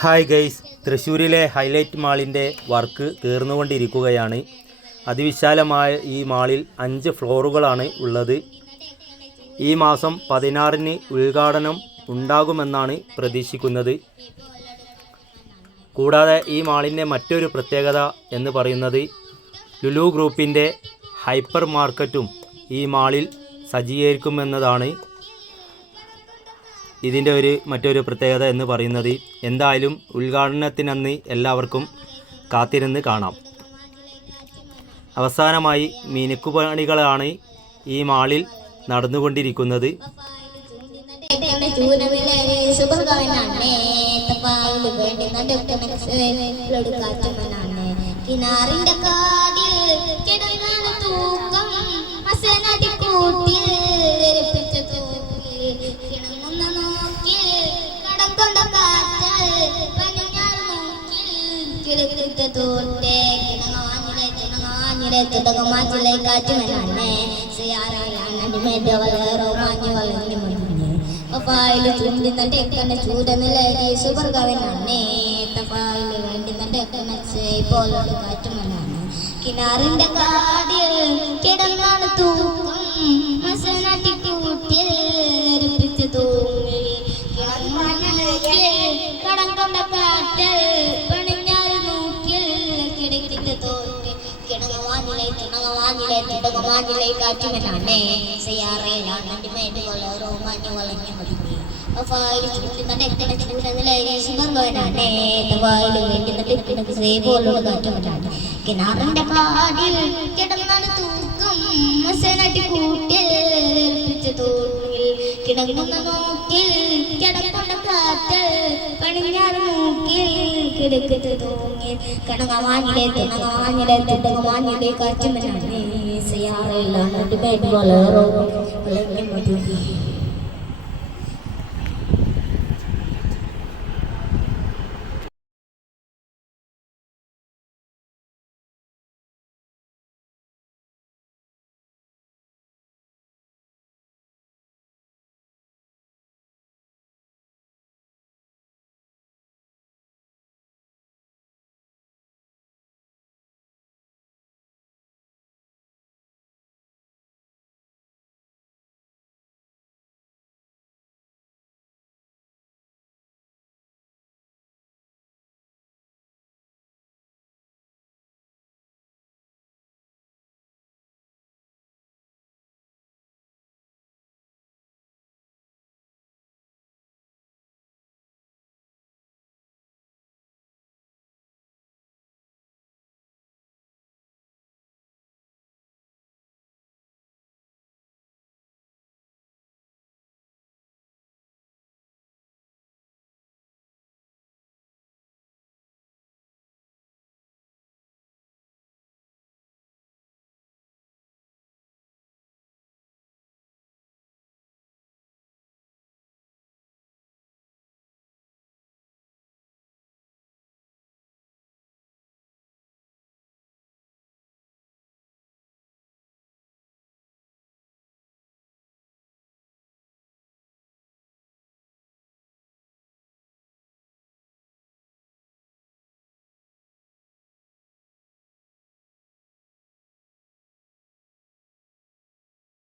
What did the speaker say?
Hi guys തൃശ്ശൂരിലെ highlight മാളിന്റെ work തീർന്നുകൊണ്ടിരിക്കുകയാണ്. അതിവിശാലമായ ഈ മാളിൽ അഞ്ച് ഫ്ലോറുകളാണ് ഉള്ളത്. ഈ മാസം പതിനാറിന് ഉദ്ഘാടനം ഉണ്ടാകുമെന്നാണ് പ്രതീക്ഷിക്കുന്നത്. കൂടാതെ ഈ മാളിന്റെ മറ്റൊരു പ്രത്യേകത എന്ന് പറയുന്നത് ലുലു ഗ്രൂപ്പിന്റെ ഹൈപ്പർ മാർക്കറ്റും ഈ മാളിൽ സജ്ജീകരിക്കുമെന്നതാണ്. ഇതിന്റെ ഒരു മറ്റൊരു പ്രത്യേകത എന്ന് പറയുന്നത് എന്തായാലും ഉദ്ഘാടനത്തിനന്ന് എല്ലാവർക്കും കാത്തിരുന്ന് കാണാം. അവസാനമായി മിനുക്കുപണികളാണ് ഈ മാളിൽ നടന്നുകൊണ്ടിരിക്കുന്നത്. കിനാറിന്റെ കാതിൽ കിനാറിന്റെ കാടിൽ കിടന്നാണ് തൂക്കം. മസനാട്ടി തൂങ്ങി. കടം കൊണ്ട കാറ്റ് കിണറിന്റെ കാടിൽ കിടന്നാണ് തൂക്കം. കൂട്ടിൽ കിടങ്ങുന്ന നോക്കിൽ കിടക്കുന്ന കാറ്റൽ പണിഞ്ഞാറ് മൂക്കിൽ കിടക്കത്ത് തൂങ്ങിൽ കണങ്ങവാനിലെ തിണങ്ങവാനിലെ തിടങ്ങവാനിലെ കാറ്റുമനാണ് സിയാറയിലാണ്. ബെഡ് വളറോ മതി.